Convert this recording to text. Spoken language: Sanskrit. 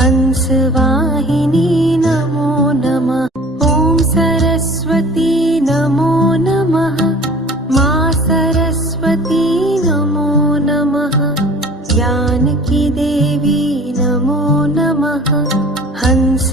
हंसवाहिनी नमो नमः। ॐ सरस्वती नमो नमः। मां सरस्वती नमो नमः। जानकी देवी नमो नमः। हंस